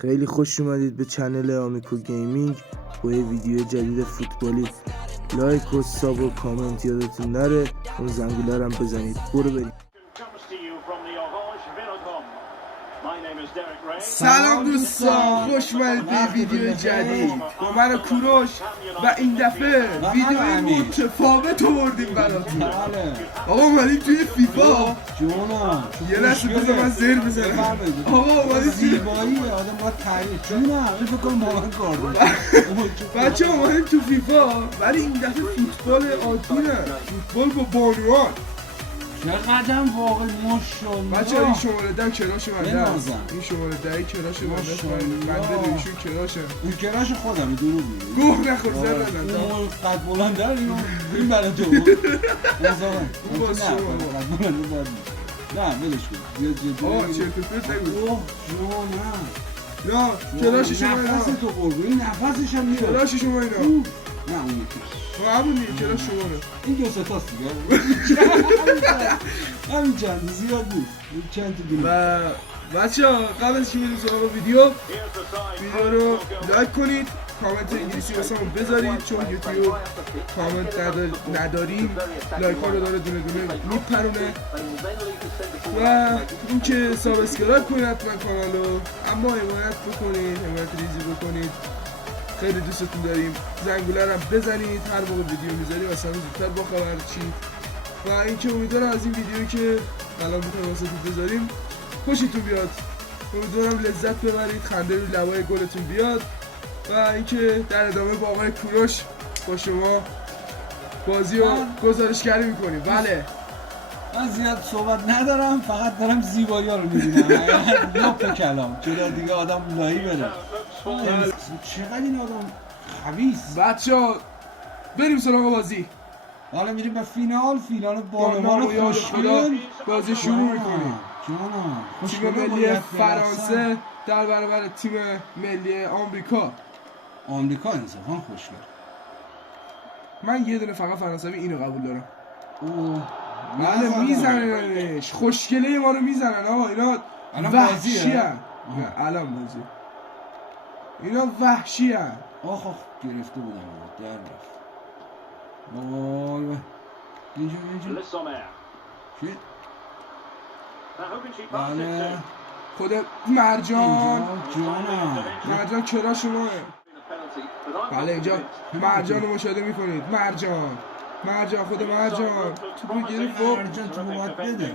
خیلی خوش اومدید به چنل آمیکو گیمینگ با یه ویدیو جدید فوتبالی. لایک و ساب و کامنت یادتون نره، اون زنگوله هم بزنید. برو بریم. سلام دوستان، خوش اومدید به ویدیو جدید با من و کوروش و این دفعه ویدیو متفاوت آوردیم براتون. آقا اومدیم توی فیفا. جونم یه لحظه بذار من زیر بزنم. آقا اومدیم توی زیبایی آدم باید تعریف. جونم این فکر کنم واقعا کار داره. بچه اومدیم تو فیفا، ولی این دفعه فوتبال عادی نه، فوتبال با بانوان. چقدر واقعا ماشاءالله. بچه این شماره 10 کراش منده است. بنازم. این شماره 10 کراش منده است. ماشاءالله. منده بهشون کراشه. این کراش خودم دروغ میگه. گوه نخور زر نزن. اون قد بلند داره این برای تو. مثلا اون واسه شما. قد بلند داره. نه ولش کن. بیا جدی. آه چرت و پرت نگو. اوه جونم. یا کراش شما نفس اینا. تو قربونی نفسش هم میره. کراش شما اینا. نه اون یکی. و همون دیگه کراش شما رو. این دو سه تاست دیگه. همین چند زیاد نیست. چند تا دیگه. و بچه‌ها قبل از که بریم سراغ ویدیو رو لایک کنید، کامنت انگلیسی واسمون بذارید چون یوتیوب کامنت نداریم. لایک ها رو داره دونه دونه میپرونه و اینکه سابسکرایب کنید حتما کانالو، اما حمایت بکنید، حمایت ریزی بکنید. خیلی دوستتون داریم. زنگوله رو هم بزنید هر موقع ویدیو میذاریم اصلا زودتر باخبر چید. و اینکه امیدوارم از این ویدیویی که الان میخوایم واسهتون بذاریم خوشتون بیاد. امیدوارم لذت ببرید، خنده روی لبای گلتون بیاد و اینکه در ادامه با آقای کوروش با شما بازی رو گزارشگری میکنیم. بله من زیاد صحبت ندارم، فقط دارم زیبایی ها رو میبینم. یا کلام چرا دیگه آدم لایی بره. چقدر این آدم خبیث. بچه‌ها بریم سراغ بازی. حالا میریم به فینال با نام و یاد خدا بازی شروع میکنیم. جانم تیم ملی فرانسه در برابر تیم ملی آمریکا. آمریکا انصافا خوشگل. من یه دونه فقط فرانسوی اینو قبول دارم. اوه بله میزننش، خوشگله ما رو میزنن. آقا اینا وحشی هن. نه الان بازی اینا وحشی هن. آخ گرفته بودم در رفت. وای اینجا چی؟ بله خود مرجان جانم مرجان کراش ماه. بله اینجا مرجان رو مشاهده میکنید. مرجان خود مرجان توپو گرفت. مرجان تو باید بده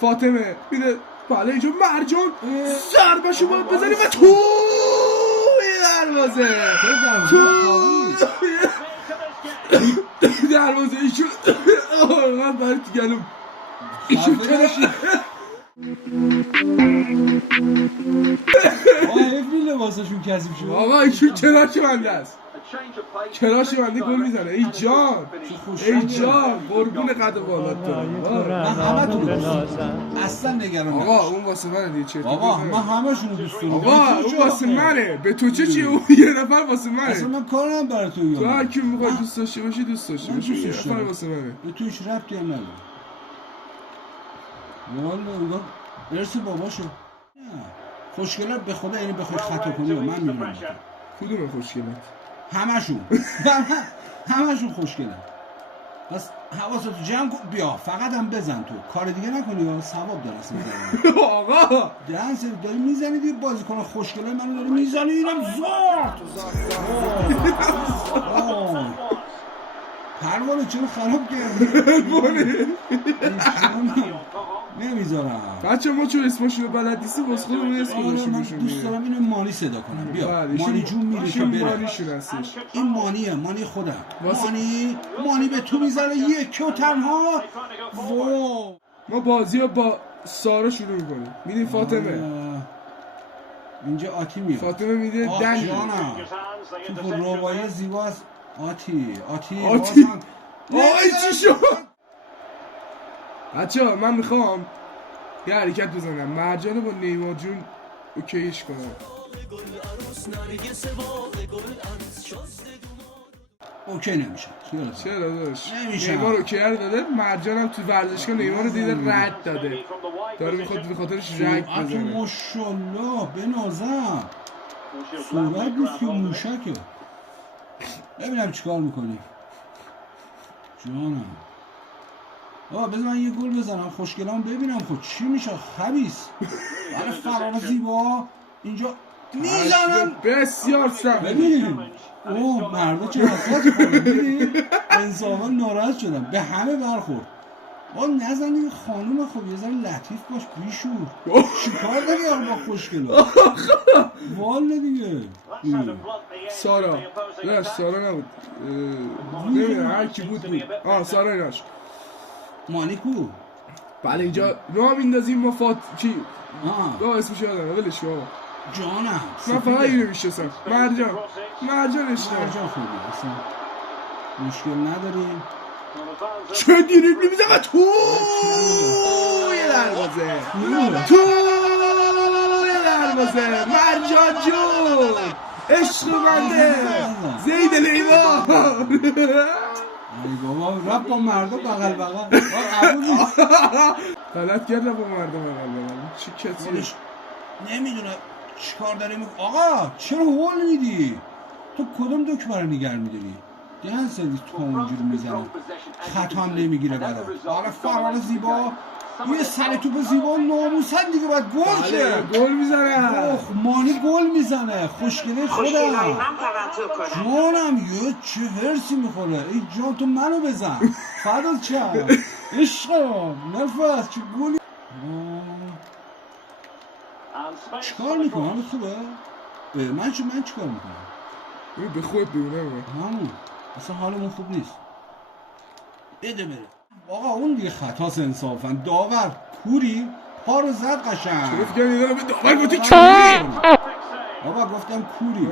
فاطمه میده. بله اینجا مرجان ضربشو باید بزنی و توی دروازه. دروازه ایشون من برای تو گلوم ایشون حیفی لباسشون کثیف شد. آقا ایشون کراش منده است. کراش منده گل میزنه. ای جان قربون قد بالات دارم. من همه تو دوست دارم. اصلا نگران نباش. آقا اون واسه منه دیگه. چرت بابا من همشون رو دوست دارم. آقا اون واسه منه. به تو چه چیه؟ اون یه نفر واسه منه. اصلا من کارم برای تو. تو هر کی میخوای دوست داشته باشی دوست داشته باشی. یه نفر واسه منه. به توش ربطی هم نداره. والا ارث باباشو. خوشگله به خدا اینو بخوای خطا کنی من میدونم. کدوم خوشگله؟ همشون خوشگله. بس حواستو جمع کن. بیا فقط هم بزن تو. کار دیگه نکنی یا ثواب داره میزنی. آقا دنس داری میزنی دیگه بازیکن خوشگله منو داری میزنی. اینم زارت. پروانه چرا خراب کردی؟ نمیذارم. بچه ما چون اسمشون رو بلد نیستیم واسه خودمون اسم من دوست دارم اینو مانی صدا کنم. بیا مانی جون میره که بره. مانیشون هستش. این مانیه، مانی خودم. مانی به تو میزنه یک و تنها. ما بازی رو با سارا شروع میکنیم. میدیم فاطمه. اینجا آتی میاد. فاطمه میده دنی. تو روایی زیباست. آتی آی چی شد؟ بچه ها من میخوام یه حرکت بزنم. مرجانو با نیما جون اوکیش کنم. اوکی نمیشه. چرا داداش؟ نمیشه. نیمار اوکی رو داده، مرجان هم تو ورزشگاه نیمار رو دیده رد داده. داره میخواد به خاطرش رگ بزنه. ماشاءالله بنازم. صورت نیست که موشکه. ببینم چیکار میکنی. جانم. آقا بذار من یه گل بزنم خوشگلام ببینم خود چی میشه خبیث. برای فرار زیبا اینجا میزنم. بسیار سخت. ببین اوه مردا چه حساسی خورد. ببین انصافا ناراحت شدم. به همه برخورد. آقا نزن دیگه خانوم خوب یه ذره لطیف باش بیشور. چیکار داری آقا با خوشگلا؟ والا دیگه. سارا نه سارا نبود. نمیدونم هر کی بود. سارا ایناش. مانیکو. بله اینجا راه میندازیم ما کی؟ آه اسمش یادم ولش کن. جانم. من فقط اینو میشناسم. مرجان اشتباه. مرجان خوبی اصلا مشکل نداریم. چه دیریبلی میزنم تو یه دروازه تو یه دروازه مرجان جون عشق بنده زید لیوان. ای بابا رب با مردا بغل غلط کرد با مردا بغل چی کتیه نمیدونه چیکار داریم. آقا چرا هول میدی؟ تو کدوم دکمه رو نگر میداری؟ دهن سرویس تو اونجوری میزنه خط هم نمیگیره برای آره فرار زیبا یه سر توپ زیبا ناموسن دیگه باید گل شه. گل میزنه. مانی گل میزنه خوشگله خودم جانم. یه چه هرسی میخوره. ای جان تو منو بزن فدات چم عشقم نفس چه گلی. چیکار میکنم خوبه؟ من چیکار میکنم؟ به خود بگونه همون اصلا حالمون خوب نیست. بده بره. آقا اون دیگه خطاست انصافا. داور کوری پا رو زد قشنگ. چرا فکر می‌کنی به داور گفتی کوری؟ بابا گفتم کوری.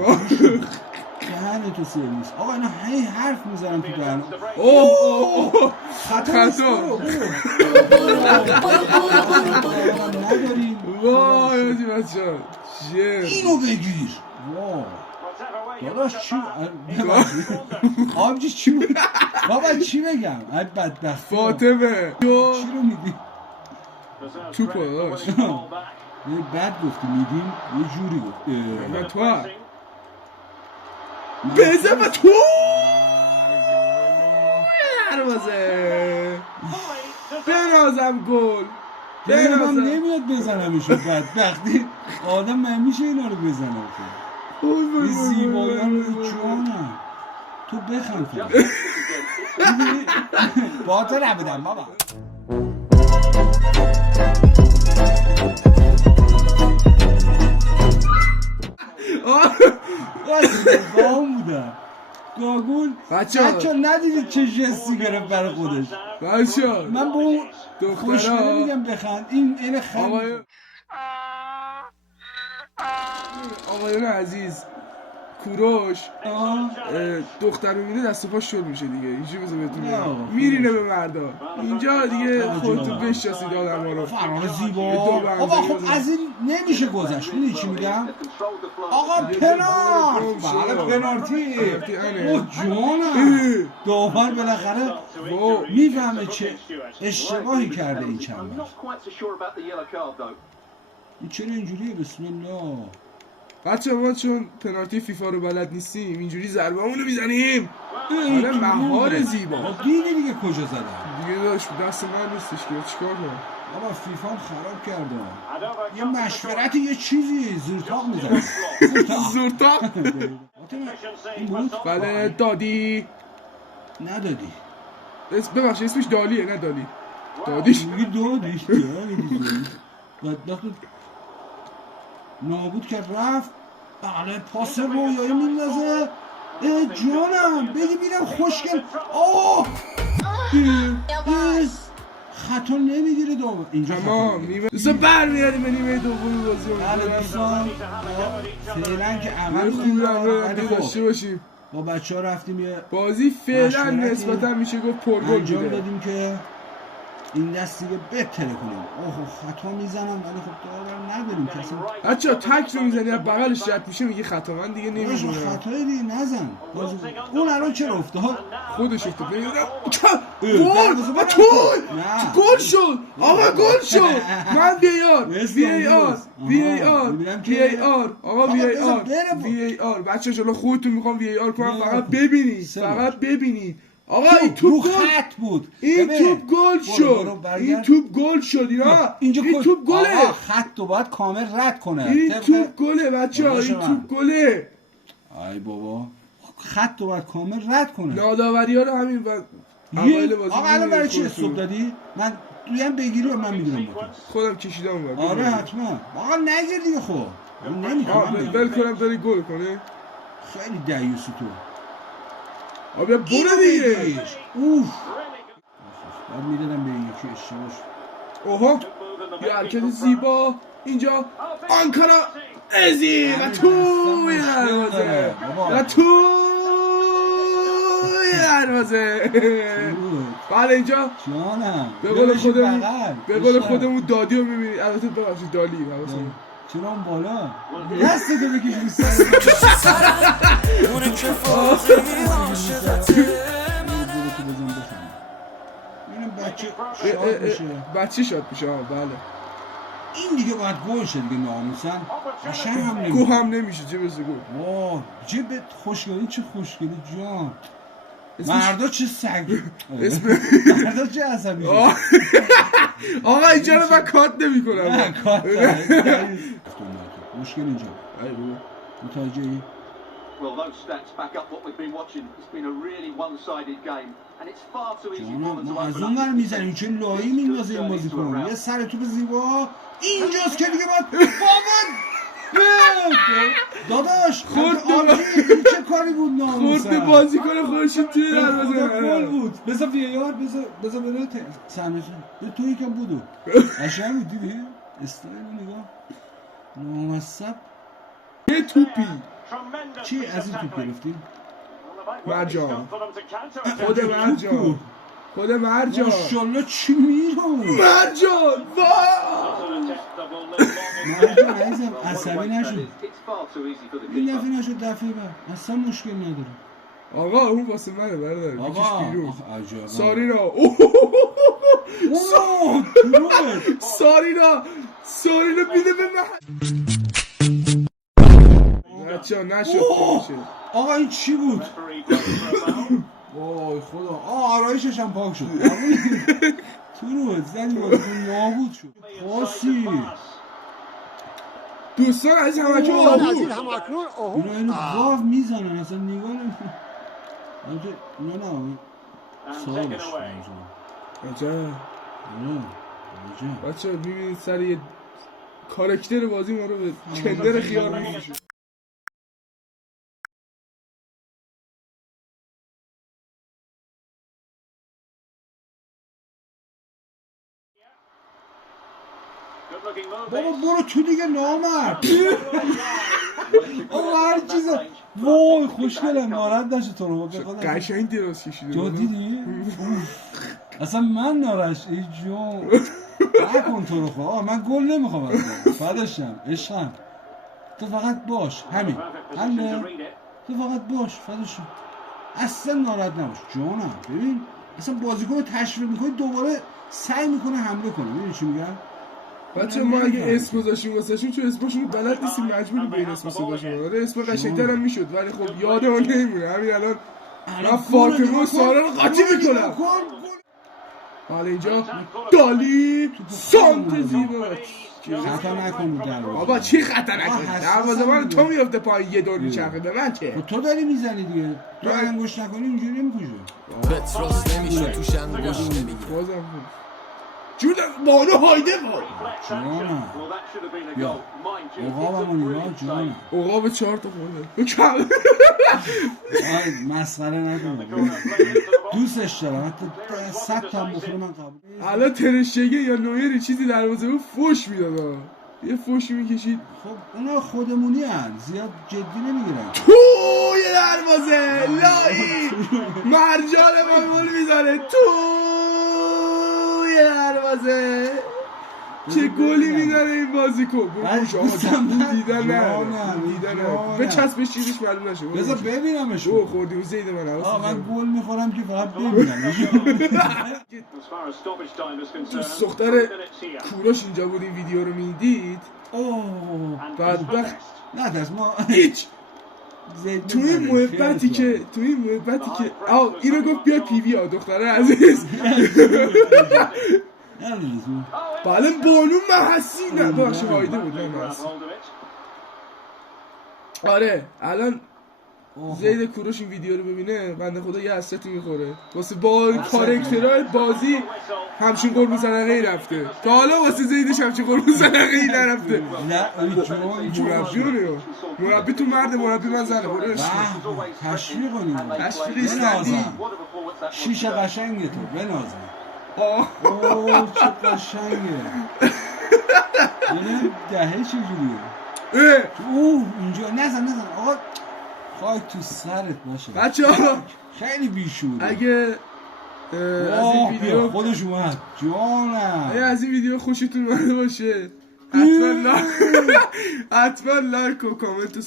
دهن تو سرویس. آقا اینا هی حرف میزنن تو دهن. اوه خطا نداریم. وای آجی بچه‌ها اینو بگیر. وای داداش چی آبجی چی بابا چی بگم ای بدبخت فاطمه چی رو میدی توپو داشت یه بد گفتی میدیم یه جوری گفت من تو بزن و تو دروازه بنازم گل بنازم نمیاد بزنمشو بدبختی آدم نمیشه اینا رو بزنم این زیبایان رو جانم تو بخند با تو نبودم بابا. گام بودم گاگول بچه ندیدید چه جستی گرفت برای خودش. بچه من با اون خوشگله میگم بخند این خند. آقایان عزیز کوروش دختر میبینه دست و پاش شل میشه دیگه اینجوری بذار بهتون میگم میرینه به مردا اینجا دیگه خودتون بشناسید آدم ها رو. فرار زیبا آقا خب از این نمیشه گذشت. میدونی چی میگم آقا پنالت بله پنالتی. اوه جانم داور بالاخره میفهمه چه اشتباهی کرده این چند وقت. این چرا اینجوریه بسم الله. بچه ما چون پنالتی فیفا رو بلد نیستیم اینجوری ضربه اونو میزنیم. آره مهار زیبا دیگه کجا زدم دیگه داشت دست من نیستش که چیکار کنم. بابا فیفا خراب کرده. یه مشورت یه چیزی زورتاق میزنه. زورتاق این بود؟ بله دادی ندادی ببخش اسمش دالیه نه دالی دادیش میگی دادیش بدبخت نابود کرد رفت. بله پاس رویایی میندازه. جانم بگی بیرم خوشگل. اوه خطا نمیگیره داور اینجا. تمام دوستان برمیادیم به نیمه دوم بازی رو. بله دوستان فعلا که عمل خوب داشته باشیم. با بچه ها رفتیم یه بازی فعلا نسبتا میشه گفت پرگل انجام دادیم که این دست دیگه بهتره کنیم. اوه خطا میزنم ولی خب داور نداریم کسی. بچا تک رو میزنی از بغلش رد میشه میگه خطا، من دیگه نمیدونم خطایی دیگه نزن. اون الان چرا افتاد؟ خودش افتاد. گل شد آقا، گل شد. من وی آر آقا، وی آر بچه جلو خودتون میخوام وی آر کنم، فقط ببینید آقا این توپ خط بود، این توپ گل شد، این توپ گل شد. این توپ گله، خط رو باید کامل رد کنه. این توپ گله بچه‌ها، این توپ گله. ای بابا خط رو باید کامل رد کنه. ناداوری‌ها رو همین اوایل بازی. آقا الان برای چی استوب دادی؟ من دویم بگیری و من میدونم خودم کشیدم اون. آره حتما. آقا نگیر دیگه. خب نمی‌خوام ول کنم داری گل کنه. خیلی دیوسی تو. آبیا برو دیگه. اوف بعد میدادم به یکی اشتباهش. اوها یه حرکت زیبا اینجا. آنکارا ازی و توی دروازه و توی دروازه. بله اینجا به قول خودمون دادی رو میبینید. البته ببخشید دالی چرا اون بالا دست تو بکش رو سر اونه که فاطمی عاشقته. بچه شاد میشه. بله این دیگه باید گل شد دیگه. ناموسن قشنگ هم نمیشه. گو هم نمیشه. چه بسه گل. واه چه خوشگلی، چه خوشگلی جان. مردا چه سگ. مردا چه عصبی. آقا اینجا رو من کات نمی کنم. نه کات مشکل اینجا متوجهی؟ Well, those stats back up what we've been watching. It's been a really one-sided game, and it's far too easy for them to از اون ور میزنیم چه لایی میندازه این بازی کن. یه سر توپ زیبا اینجاست که دیگه باید داداش این چه کاری بود ناموسن. خورد بازی کنه خورشید توی دروازه گل بود. بذار ویار بذار بره سمش تو یکم بودو قشنگ بود. دیدی استایل نگاه نامصب. یه توپی چی از این توپ گرفتی؟ مرجان خود مرجان ماشالله چی میرون مرجان مرجان عزیزم عصبی نشد. این دفعه نشد، دفعه بعد اصلا مشکل نداره. آقا اون واسه منه بردار بابا سارینا سارینا بیده به من. بچه نشد. آقا این چی بود؟ وای خدا. آرایشش هم پاک شد. تو رو زنی بازی نابود شد. خاصی دوستان از همکنون اینا اینو گاو میزنن اصلا نگاه نمیکنن. نه سالش بچه میبینید سر یه کارکتر بازی ما رو به کندر خیار میشه. بابا برو تو دیگه نامرد. آقا هر چیزا وای خوشگلم ناراحت نشه تو رو بخدا. قشنگ دراز کشیده. تو دیدی؟ اصلا من ناراحت ای جون نکن تو رو خدا. من گل نمیخوام اصلا. فداشم عشقم تو فقط باش. همین تو فقط باش فداشم. اصلا ناراحت نباش جونم. ببین اصلا بازیکن رو تشویق میکنی دوباره سعی میکنه حمله کنه. میدونی چی میگم؟ بچه ما اگه اسم گذاشتیم واسهشون چون اسمشون بلد نیستیم مجبوریم به این اسم صداشون. آره اسم قشنگ‌تر هم میشد ولی خب یادمون نمیمونه. همین الان من فاطمه و سارا رو قاطی میکنم. حالا اینجا دالی سانت زیبا. خطا نکن دروازه. بابا چی خطا نکن؟ دروازه من تو میفته پایین یه دور میچرخه به من چه؟ تو داری میزنی دیگه. تو انگوش نکنی اینجوری نمیکشه. پتروس نمیشه توش انگوش نمیگه. جون بانو هایده بود. جانم یا عقابمو نگاه جانم. عقاب 4 تا خورده. مسخره نکن. دوستش دارم حتی 100 تا بخوره من قبول. الان ترشگه یا نویری چیزی دروازه بود فوش میداد. یه فوشی میکشید. خب اونا خودمونی هن زیاد جدی نمیگیرن. توی دروازه لایی مرجان ما گل میزنه توی میندازه چه گلی میزنه این بازیکن. دیدن نه به چسب شیرش معلوم نشه. بذار ببینمش. او خوردی زید من من گل میخورم که فقط ببینمش. دوست دختر کوروش اینجا بود این ویدیو رو میدید. بدبخت نه ما هیچ تو این محبتی که اینو گفت بیاد پی وی ها دختره عزیز. بله بانون محسی نه باشه وایده بود نه محسی. آره الان زید کوروش این ویدیو رو ببینه بنده خدا یه حسرتی میخوره واسه با کارکترهای بازی همچین قربون صدقه‌ای رفته تا حالا واسه زیدش همچین قربون صدقه‌ای نرفته. مربی تو مرد مربی من زنه برو تشویق کنیم تشویق استندی شیشه قشنگه تو بنازم. اوه چه قشنگه. اینه دهه چجوریه اینجا نزن آقا خاک تو سرت باشه بچه‌ها. خیلی بیشوره. اگه از این ویدیو خودش اومد جانم اگه از این ویدیو خوشتون اومده باشه حتما لایک و کامنت و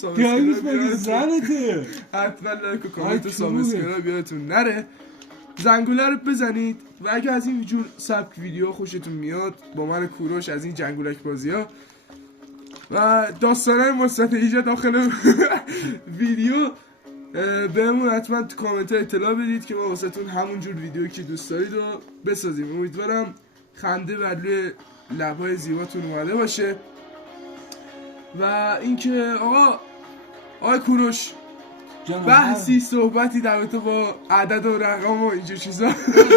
سابسکرایب یادتون نره. زنگوله رو بزنید و اگه از این جور سبک ویدیو خوشتون میاد با من کوروش از این جنگولک بازی ها و داستانهای مثبت ایجاد داخل ویدیو بهمون حتما تو کامنت ها اطلاع بدید که ما واسهتون همون جور ویدیویی که دوست دارید رو بسازیم. امیدوارم خنده بر روی لبهای زیباتون اومده باشه و اینکه آقای کوروش بحثی صحبتی در رابطه با عدد و رقم و اینجور چیزا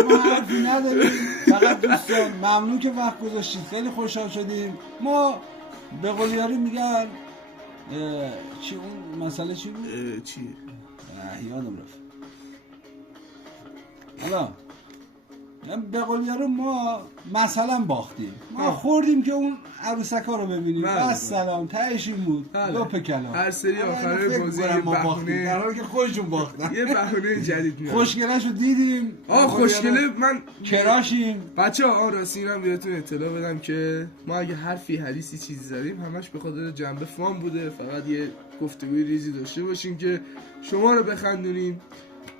ما حرفی نداریم. فقط دوستان ممنون که وقت گذاشتید خیلی خوشحال شدیم. ما به قول یاری میگن چی اون مسئله چی بود؟ چی؟ یادم رفت. حالا به قول یارو ما مثلا باختیم ما خوردیم که اون عروسک ها رو ببینیم بس سلام تهش این بود دو کلام هر سری آخره بازی یه بهونه در حالی که خودشون باختن یه بهونه جدید میاد. خوشگلش رو دیدیم خوشگله من کراشیم بچه‌ها. راستی اینم بهتون اطلاع بدم که ما اگه حرفی حدیثی چیزی زدیم همش به خاطر جنبه فان بوده. فقط یه گفتگوی ریزی داشته باشیم که شما رو بخندونیم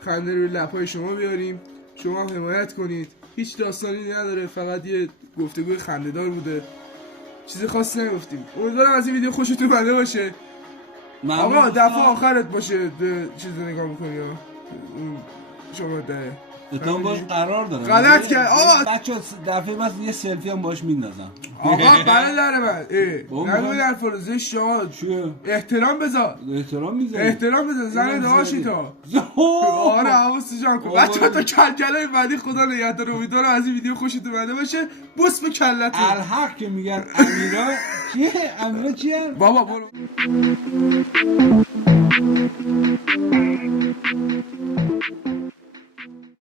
خنده رو لب‌های شما بیاریم شما حمایت کنید. هیچ داستانی نداره فقط یه گفتگوی خنده‌دار بوده چیز خاصی نگفتیم. امیدوارم از این ویدیو خوشتون اومده باشه. آقا دفعه آخرت باشه چیز نگاه می‌کنی شما ده اتمام باش قرار دارم غلط کرد آقا بچه دفعه بعد یه سلفی هم باش میندازم. آقا بله داره من نگوی در فرزش شاد احترام بذار احترام بذار زن داشتی تا آره حواست جان کن بچه تا کلکلای بعدی خدا نگهدار. امیدوارم از این ویدیو خوشتون اومده باشه. بوس به کلتون الحق که میگن امیرا چیه؟ بابا برو